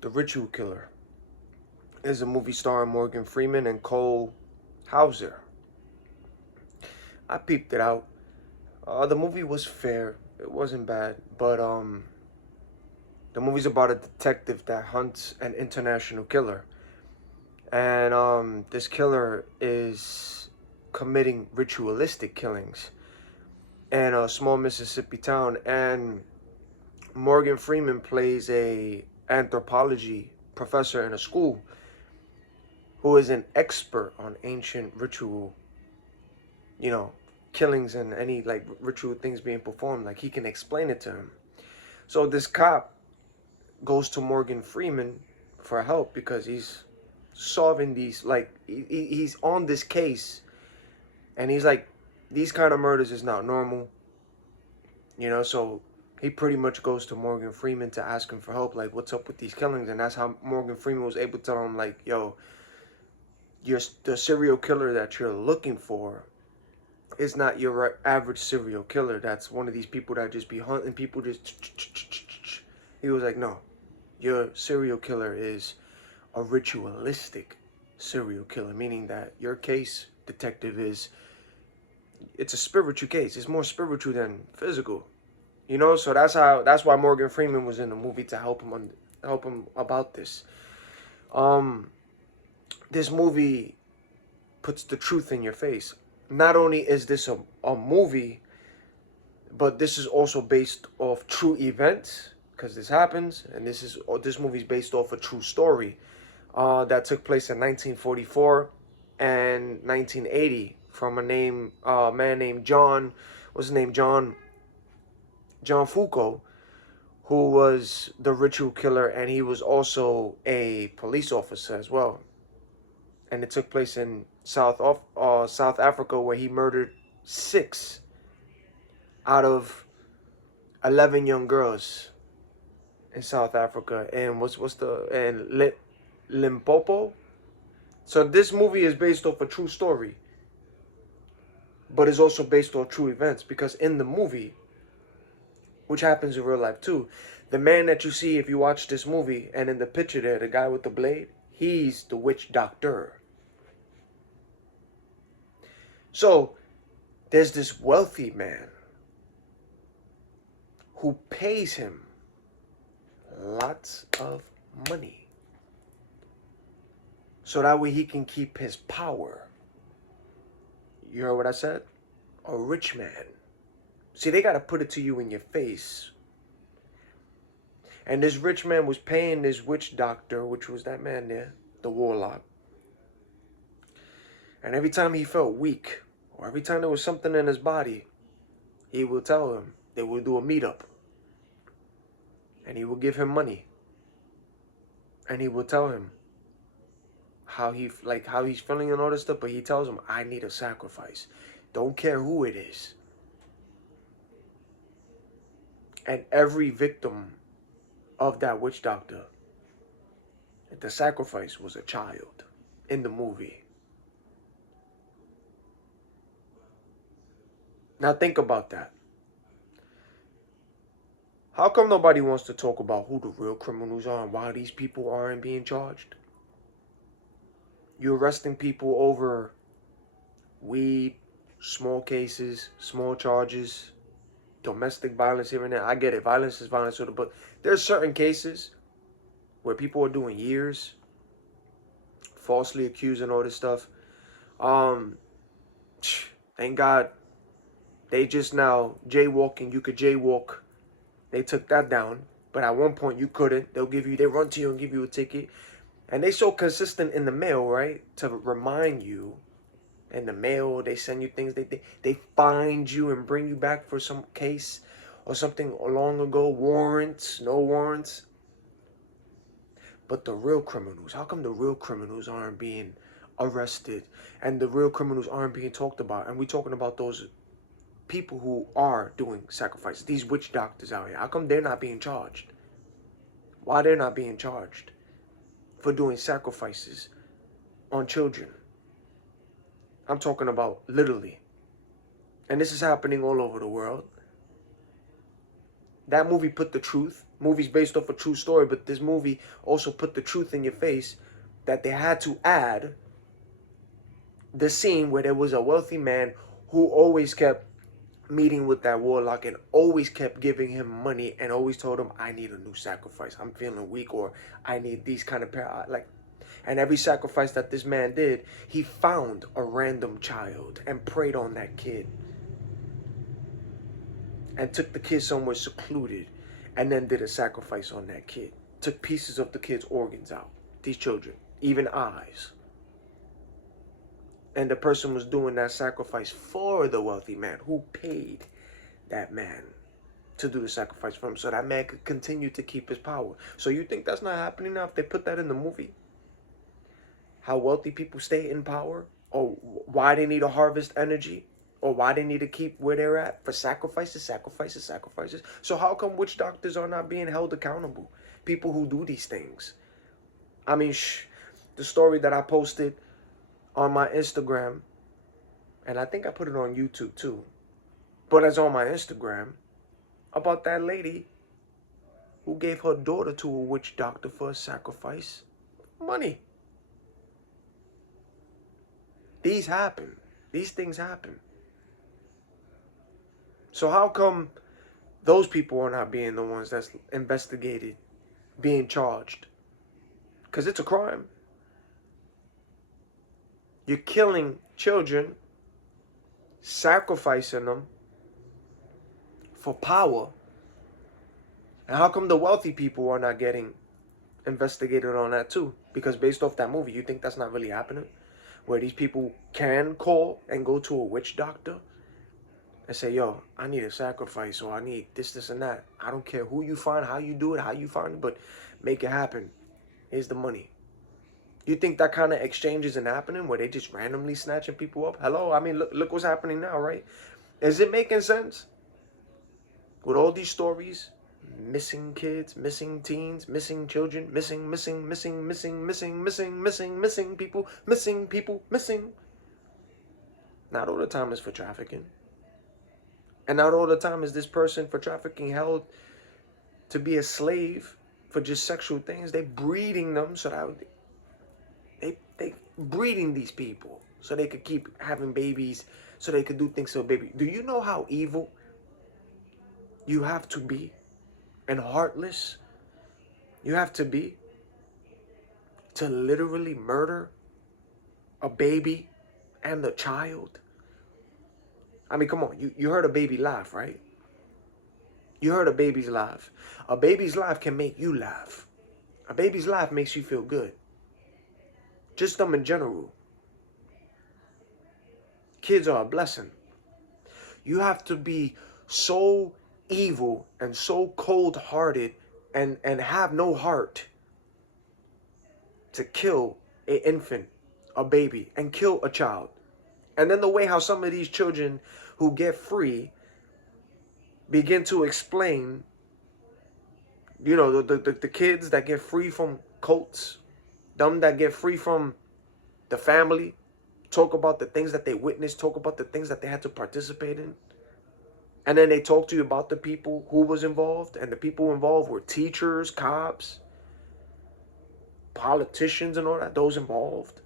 The Ritual Killer is a movie starring Morgan Freeman and Cole Hauser. I peeped it out. The movie was fair. It wasn't bad, but the movie's about a detective that hunts an international killer, and this killer is committing ritualistic killings in a small Mississippi town, and Morgan Freeman plays a anthropology professor in a school who is an expert on ancient ritual, you know, killings and any like ritual things being performed. Like he can explain it to him. So this cop goes to Morgan Freeman for help because he's solving these like he's on this case, and he's like, these kind of murders is not normal, so he pretty much goes to Morgan Freeman to ask him for help, like what's up with these killings. And that's how Morgan Freeman was able to tell him, like, yo, you're the serial killer that you're looking for is not your average serial killer. That's one of these people that just be hunting people just. He was like, no, your serial killer is a ritualistic serial killer, meaning that your case, detective, it's a spiritual case. It's more spiritual than physical. So that's why Morgan Freeman was in the movie, to help him about this. This movie puts the truth in your face. Not only is this a movie, but this is also based off true events, because this happens, and this movie is based off a true story that took place in 1944 and 1980 from a man named John. What's his name? John Foucault, who was the ritual killer, and he was also a police officer as well. And it took place in South Africa, where he murdered 6 out of 11 young girls in South Africa, and Limpopo. So this movie is based off a true story, but it's also based on true events, because in the movie, which happens in real life too, the man that you see if you watch this movie, and in the picture there, the guy with the blade, he's the witch doctor. So there's this wealthy man who pays him lots of money so that way he can keep his power. You heard what I said? A rich man. See, they got to put it to you in your face. And this rich man was paying this witch doctor, which was that man there, the warlock. And every time he felt weak, or every time there was something in his body, he would tell him. They would do a meetup. And he would give him money. And he would tell him how he's feeling and all this stuff. But he tells him, I need a sacrifice. Don't care who it is. And every victim of that witch doctor, the sacrifice was a child in the movie. Now think about that. How come nobody wants to talk about who the real criminals are and why these people aren't being charged? You're arresting people over weed, small cases, small charges, domestic violence here and there. I get it. Violence is violence. But there's certain cases where people are doing years, falsely accused and all this stuff. Thank God they just now jaywalking. You could jaywalk. They took that down. But at one point you couldn't. They run to you and give you a ticket. And they so consistent in the mail, right? To remind you. In the mail, they send you things. They find you and bring you back for some case or something long ago. Warrants, no warrants. But the real criminals, how come the real criminals aren't being arrested and the real criminals aren't being talked about? And we're talking about those people who are doing sacrifices, these witch doctors out here. How come they're not being charged? Why they're not being charged for doing sacrifices on children? I'm talking about literally. And this is happening all over the world. That movie put the truth. Movie's based off a true story, but this movie also put the truth in your face that they had to add the scene where there was a wealthy man who always kept meeting with that warlock and always kept giving him money and always told him, I need a new sacrifice. I'm feeling weak, or I need these kind of like. And every sacrifice that this man did, he found a random child and prayed on that kid. And took the kid somewhere secluded and then did a sacrifice on that kid. Took pieces of the kid's organs out. These children, even eyes. And the person was doing that sacrifice for the wealthy man who paid that man to do the sacrifice for him so that man could continue to keep his power. So you think that's not happening now if they put that in the movie? How wealthy people stay in power? Or why they need to harvest energy? Or why they need to keep where they're at for sacrifices. So how come witch doctors are not being held accountable? People who do these things. I mean, the story that I posted on my Instagram, and I think I put it on YouTube too, but it's on my Instagram, about that lady who gave her daughter to a witch doctor for a sacrifice. Money. These happen. These things happen. So how come those people are not being the ones that's investigated, being charged? Because it's a crime. You're killing children, sacrificing them for power. And how come the wealthy people are not getting investigated on that too? Because based off that movie, you think that's not really happening? Where these people can call and go to a witch doctor and say, yo, I need a sacrifice, or I need this, and that. I don't care who you find, how you do it, how you find it, but make it happen. Here's the money. You think that kind of exchange isn't happening where they just randomly snatching people up? Hello? I mean, look what's happening now, right? Is it making sense? With all these stories, missing kids, missing teens, missing children, missing people. Not all the time is for trafficking. And not all the time is this person for trafficking held to be a slave for just sexual things. They breeding them so that they breeding these people so they could keep having babies, so they could do things to a baby. Do you know how evil you have to be and heartless you have to be to literally murder a baby and a child? I mean, come on, you heard a baby laugh, right? You heard a baby's laugh. A baby's laugh can make you laugh. A baby's laugh makes you feel good. Just them in general. Kids are a blessing. You have to be so evil and so cold-hearted and have no heart to kill an infant, a baby, and kill a child. And then the way how some of these children who get free begin to explain, you know, the kids that get free from cults, them that get free from the family, talk about the things that they witnessed, talk about the things that they had to participate in. And then they talk to you about the people who was involved, and the people involved were teachers, cops, politicians, and all that, those involved.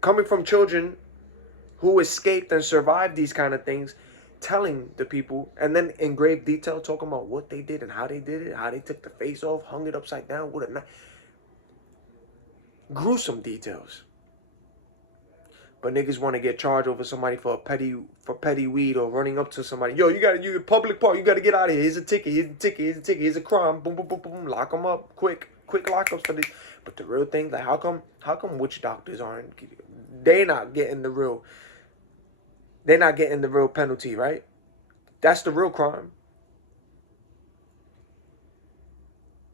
Coming from children who escaped and survived these kind of things, telling the people, and then in grave detail talking about what they did and how they did it, how they took the face off, hung it upside down with a knife. Gruesome details. But niggas want to get charged over somebody for petty weed, or running up to somebody. Yo, you public park, you gotta get out of here. Here's a ticket, here's a crime. Boom, boom, boom, boom. Lock them up. Quick lockups for this. But the real thing, like how come witch doctors aren't, they're not getting the real penalty, right? That's the real crime.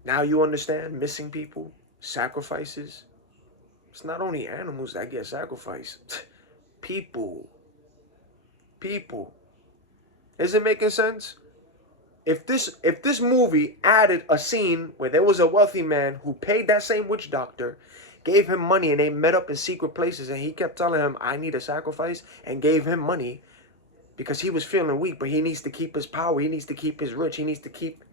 Now you understand missing people, sacrifices. It's not only animals that get sacrificed. People. Is it making sense? If this movie added a scene where there was a wealthy man who paid that same witch doctor, gave him money, and they met up in secret places, and he kept telling him, I need a sacrifice, and gave him money because he was feeling weak, but he needs to keep his power, he needs to keep his rich, he needs to keep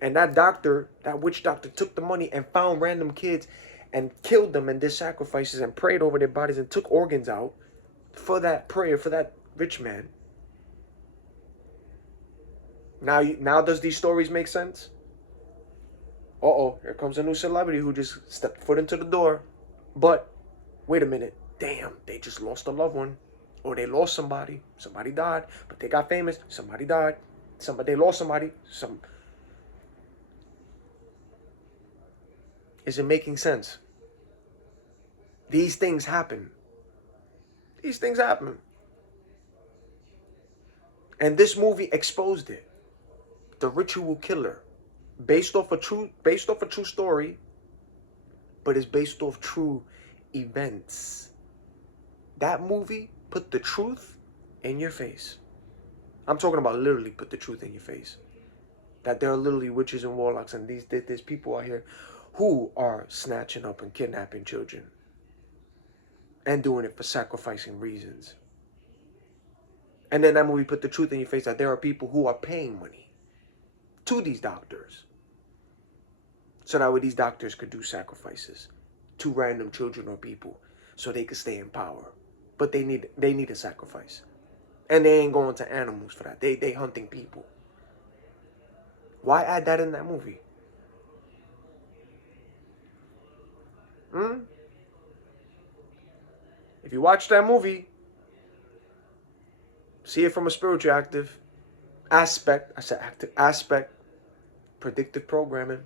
And that doctor, that witch doctor, took the money and found random kids and killed them and did sacrifices and prayed over their bodies and took organs out for that prayer, for that rich man. Now does these stories make sense? Uh-oh, here comes a new celebrity who just stepped foot into the door. But, wait a minute. Damn, they just lost a loved one. Or they lost somebody. Somebody died. But they got famous. Somebody died. They lost somebody. Is it making sense? These things happen. These things happen. And this movie exposed it. The Ritual Killer. Based off a true story, but it's based off true events. That movie put the truth in your face. I'm talking about literally put the truth in your face. That there are literally witches and warlocks, and there's people out here who are snatching up and kidnapping children and doing it for sacrificing reasons. And then that movie put the truth in your face that there are people who are paying money to these doctors so that way these doctors could do sacrifices to random children or people so they could stay in power. But they need a sacrifice. And they ain't going to animals for that. They hunting people. Why add that in that movie? If you watch that movie, see it from a spiritual aspect, predictive programming.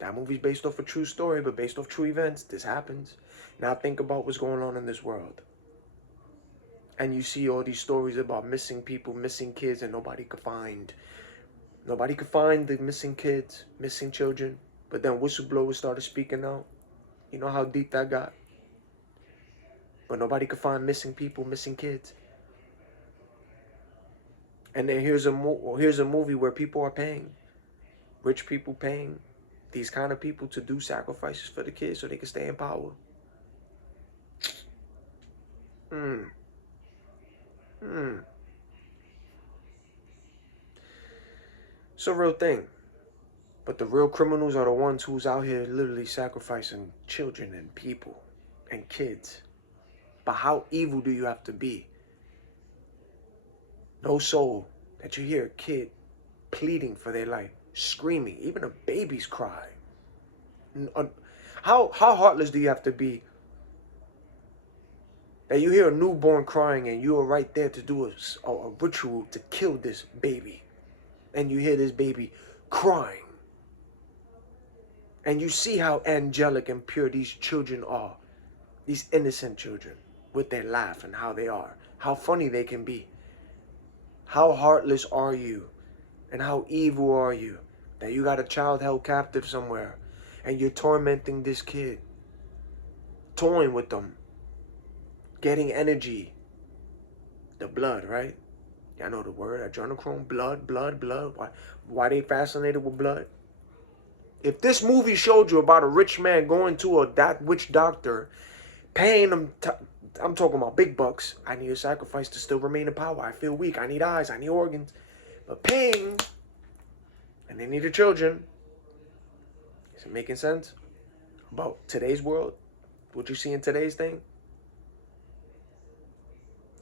That movie's based off a true story, but based off true events. This happens. Now think about what's going on in this world. And you see all these stories about missing people, missing kids, and nobody could find the missing kids, missing children. But then whistleblowers started speaking out. You know how deep that got? But nobody could find missing people, missing kids. And then here's a movie where people are paying, rich people paying these kind of people to do sacrifices for the kids so they can stay in power. It's a real thing. But the real criminals are the ones who's out here literally sacrificing children and people and kids. But how evil do you have to be? No soul that you hear a kid pleading for their life, screaming, even a baby's cry. How heartless do you have to be that you hear a newborn crying and you are right there to do a ritual to kill this baby, and you hear this baby crying, and you see how angelic and pure these children are, these innocent children, with their laugh and how they are, how funny they can be. How heartless are you, and how evil are you that you got a child held captive somewhere and you're tormenting this kid, toying with them, getting energy, the blood, right? Y'all know the word, adrenochrome, blood. Why they fascinated with blood? If this movie showed you about a rich man going to that witch doctor, paying him, I'm talking about big bucks. I need a sacrifice to still remain in power. I feel weak. I need eyes. I need organs. But paying, and they needed children. Is it making sense? About today's world? What you see in today's thing?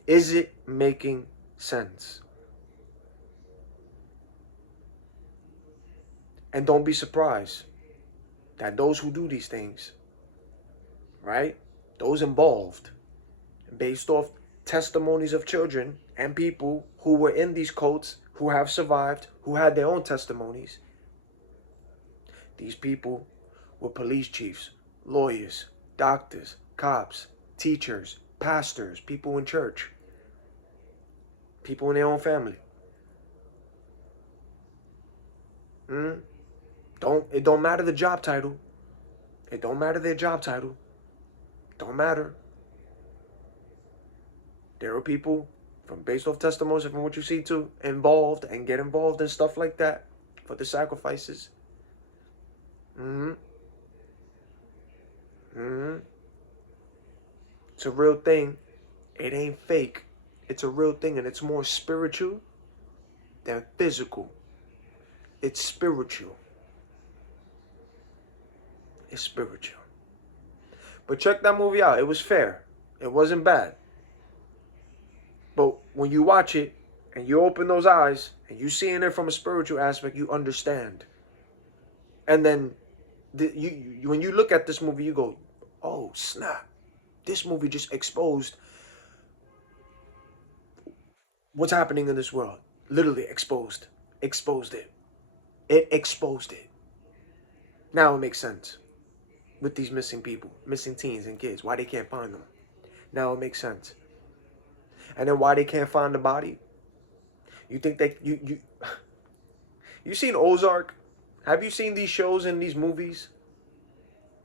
Is it making sense? And don't be surprised that those who do these things, right? Those involved, based off testimonies of children and people who were in these cults, who have survived, who had their own testimonies. These people were police chiefs, lawyers, doctors, cops, teachers, pastors, people in church, people in their own family. It don't matter the job title. It don't matter their job title. Don't matter. There are people from based off testimonies from what you see too, involved and get involved in stuff like that for the sacrifices. It's a real thing. It ain't fake. It's a real thing, and it's more spiritual than physical. It's spiritual. It's spiritual. But check that movie out. It was fair. It wasn't bad. But when you watch it and you open those eyes and you seeing it from a spiritual aspect, you understand. And then when you look at this movie, you go, oh, snap. This movie just exposed what's happening in this world. Literally exposed. Exposed it. It exposed it. Now it makes sense. With these missing people, missing teens and kids, why they can't find them. Now it makes sense. And then why they can't find the body? You think they you seen Ozark? Have you seen these shows and these movies?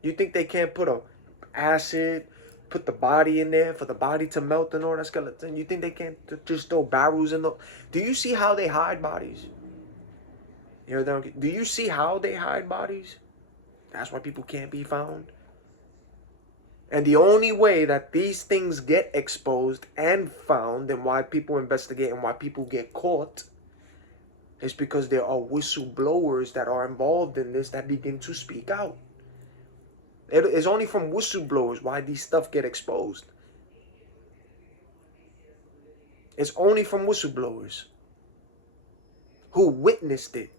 You think they can't put a acid, put the body in there for the body to melt and all that skeleton? You think they can't just throw barrels in the? Do you see how they hide bodies? You know, do you see how they hide bodies? That's why people can't be found. And the only way that these things get exposed and found and why people investigate and why people get caught is because there are whistleblowers that are involved in this that begin to speak out. It is only from whistleblowers why these stuff get exposed. It's only from whistleblowers who witnessed it,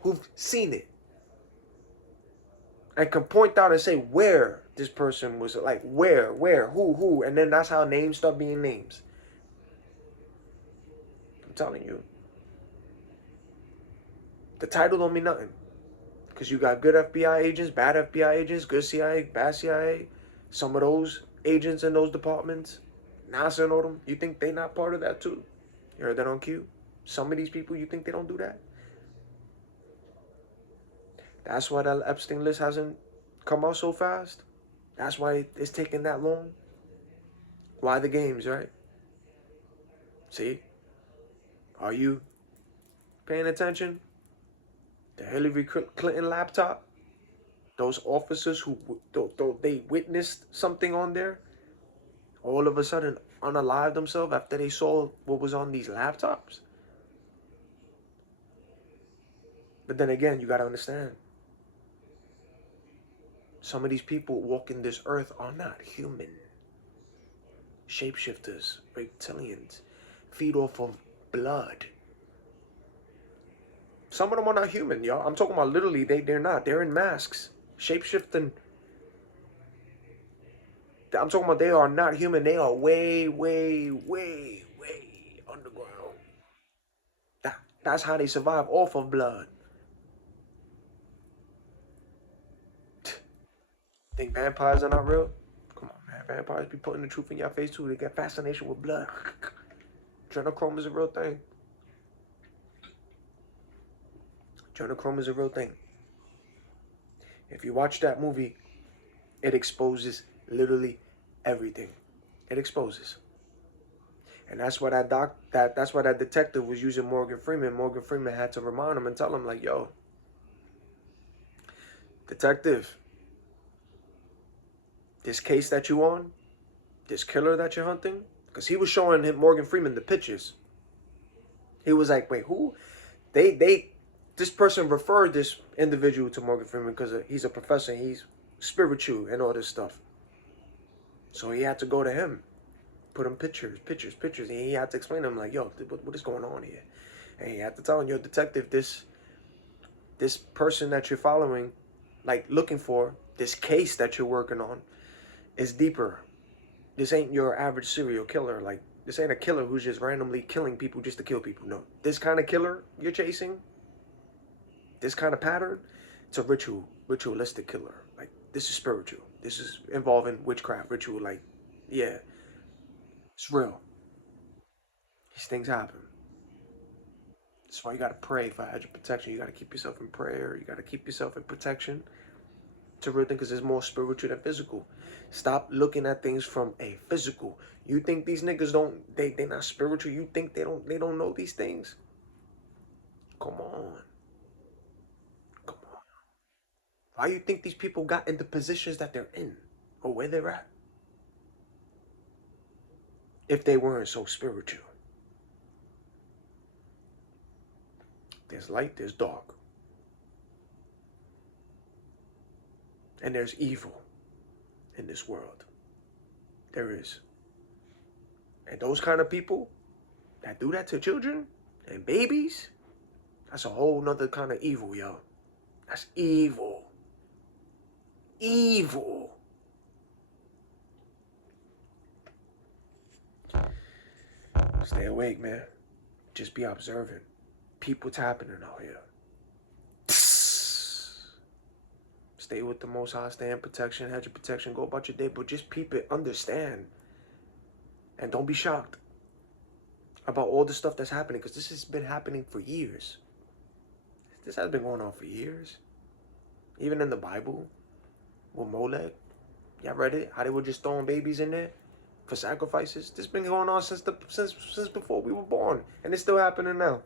who've seen it, and can point out and say where this person was, like where, who, and then that's how names start being names. I'm telling you. The title don't mean nothing. Because you got good FBI agents, bad FBI agents, good CIA, bad CIA. Some of those agents in those departments, NASA and all them, you think they not part of that too? You heard that on Q? Some of these people, you think they don't do that? That's why that Epstein list hasn't come out so fast. That's why it's taking that long. Why the games, right? See? Are you paying attention? The Hillary Clinton laptop, those officers who they witnessed something on there, all of a sudden unalive themselves after they saw what was on these laptops. But then again, you got to understand, some of these people walking this earth are not human. Shapeshifters, reptilians, feed off of blood. Some of them are not human, y'all. I'm talking about literally, they're not. They're in masks. Shapeshifting. I'm talking about they are not human. They are way, way, way, way underground. That's how they survive, off of blood. Think vampires are not real? Come on, man. Vampires be putting the truth in your face too. They got fascination with blood. Adrenochrome is a real thing. Adrenochrome is a real thing. If you watch that movie, it exposes literally everything. It exposes. And that's why that's why that detective was using Morgan Freeman. Morgan Freeman had to remind him and tell him, like, yo, detective, this case that you on, this killer that you're hunting, because he was showing him, Morgan Freeman, the pictures. He was like, wait, who? This person referred this individual to Morgan Freeman because he's a professor, he's spiritual and all this stuff. So he had to go to him, put him pictures, and he had to explain to him, like, yo, what is going on here? And he had to tell him, yo, detective, this person that you're following, like looking for, this case that you're working on, is deeper. This ain't your average serial killer. Like, this ain't a killer who's just randomly killing people just to kill people. No, this kind of killer you're chasing, this kind of pattern, it's a ritualistic killer. Like, this is spiritual. This is involving witchcraft, ritual. Like, yeah, it's real. These things happen. That's why you got to pray for hedge of protection. You got to keep yourself in prayer. You got to keep yourself in protection. It's a real thing because it's more spiritual than physical. Stop looking at things from a physical. You think these niggas they not spiritual? You think they don't know these things? Come on. Come on. Why you think these people got in the positions that they're in or where they're at? If they weren't so spiritual. There's light, there's dark. And there's evil in this world. There is. And those kind of people that do that to children and babies, that's a whole nother kind of evil, yo. That's evil. Evil. Stay awake, man. Just be observant. Peep what's happening out here. Stay with the Most High, stay in protection, hedge of protection, go about your day, but just peep it, understand. And don't be shocked about all the stuff that's happening, because this has been happening for years. This has been going on for years. Even in the Bible, with Molech, y'all read it? How they were just throwing babies in there for sacrifices. This has been going on since before we were born, and it's still happening now.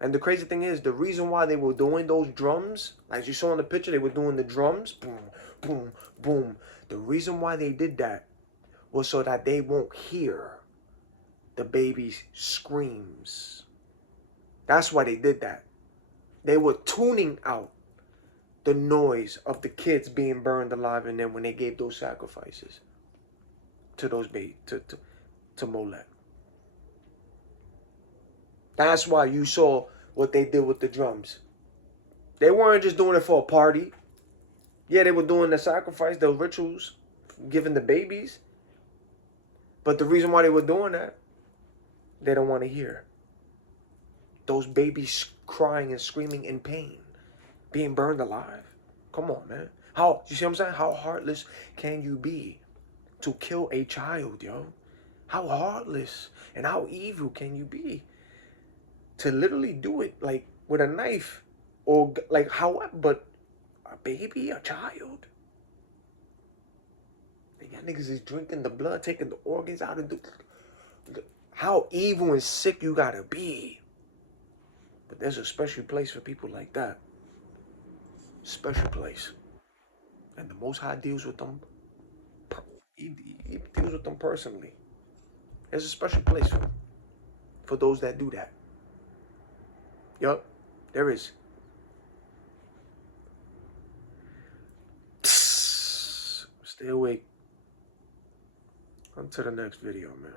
And the crazy thing is, the reason why they were doing those drums, like you saw in the picture, they were doing the drums, boom, boom, boom. The reason why they did that was so that they won't hear the baby's screams. That's why they did that. They were tuning out the noise of the kids being burned alive, and then when they gave those sacrifices to those to Molech. That's why you saw what they did with the drums. They weren't just doing it for a party. Yeah, they were doing the sacrifice, the rituals, giving the babies. But the reason why they were doing that, they don't want to hear those babies crying and screaming in pain, being burned alive. Come on, man. You see what I'm saying? How heartless can you be to kill a child, yo? How heartless and how evil can you be to literally do it like with a knife, or like but a baby, a child? And y'all niggas is drinking the blood, taking the organs out and how evil and sick you gotta be. But there's a special place for people like that. Special place. And the Most High deals with them. He deals with them personally. There's a special place for those that do that. Yup, there is. Stay awake. On to the next video, man.